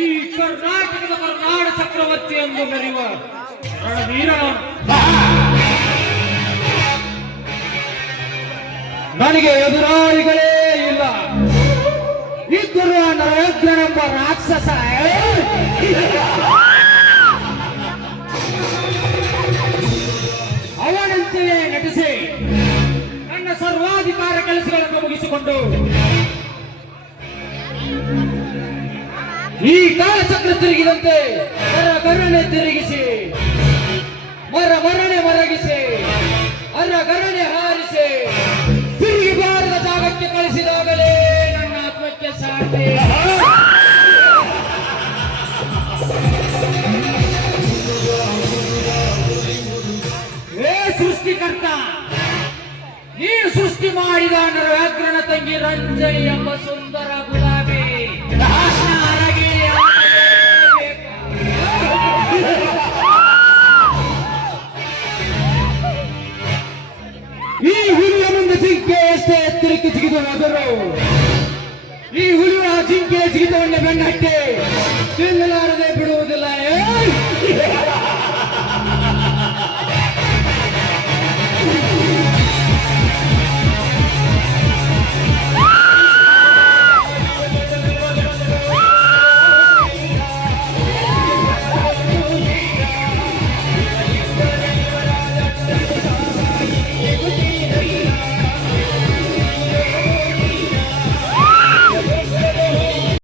ಈ ಕರ್ನಾಟಕದ ಕರ್ನಾಡ ಚಕ್ರವರ್ತಿ ಎಂದು ಮೆರೆಯುವ ರಣವೀರ ನನಗೆ ಎದುರಾಳಿಗಳೇ ಇಲ್ಲ. ಇದ್ದರು ನರಗ್ರನೆಂಬ ರಾಕ್ಷಸ ಅವನಂತೆಯೇ ನಟಿಸಿ ನನ್ನ ಸರ್ವಾಧಿಕಾರ ಕೆಲಸಗಳನ್ನು ಮುಗಿಸಿಕೊಂಡು ಈ ಕಾಲಚಕ್ರ ತಿರುಗಿದಂತೆ ಗರನೆ ತಿರುಗಿಸಿ ಮರನೆ ಮರಗಿಸಿ ಗರನೆ ಹಾರಿಸಿ ತಿರುಗಿ ಬಾರದ ಜಾಗಕ್ಕೆ ಕಳಿಸಿದಾಗಲೇ ನನ್ನ ಆತ್ಮಕ್ಕೆ ಶಾಂತಿ. ಏ ಸೃಷ್ಟಿಕರ್ತ, ನೀನು ಸೃಷ್ಟಿ ಮಾಡಿದ ನರವ್ಯಾಘ್ರನ ತಂಗಿ ರಂಜನಿ ಎಂಬ ಸುಂದರ ಗುಲಾಬಿ ಈ ಹುಲಿಯ ಮುಂದೆ ಜಿಂಕೆ ಎಷ್ಟೇ ಎತ್ತರಕ್ಕೆ ಜಿಗಿದು ಹೋದರು ಈ ಹುಲಿಯ ಜಿಂಕೆ ಜಿಗಿತವನ್ನೇ ಬೆನ್ನಟ್ಟಿ ತಿನ್ನಲಾರದೆ ಬಿಡುವುದಿಲ್ಲ.